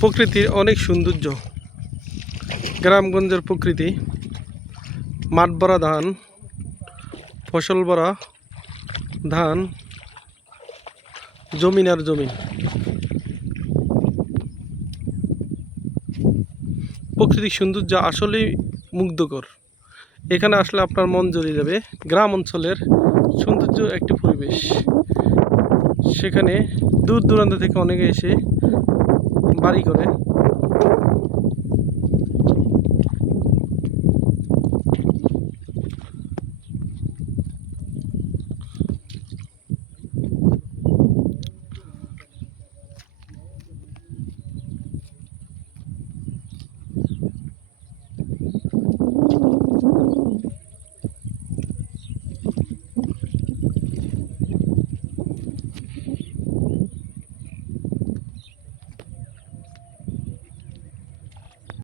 প্রকৃতির অনেক সৌন্দর্য, গ্রামগঞ্জের প্রকৃতি, মাঠ ভরা ধান, ফসল ভরা ধান, জমিন আর জমিন। প্রাকৃতিক সৌন্দর্য আসলেই মুগ্ধকর। এখানে আসলে আপনার মন জড়িয়ে যাবে। গ্রাম অঞ্চলের সৌন্দর্য একটি পরিবেশ। সেখানে দূর দূরান্ত থেকে অনেকে এসে বাড়ি করে।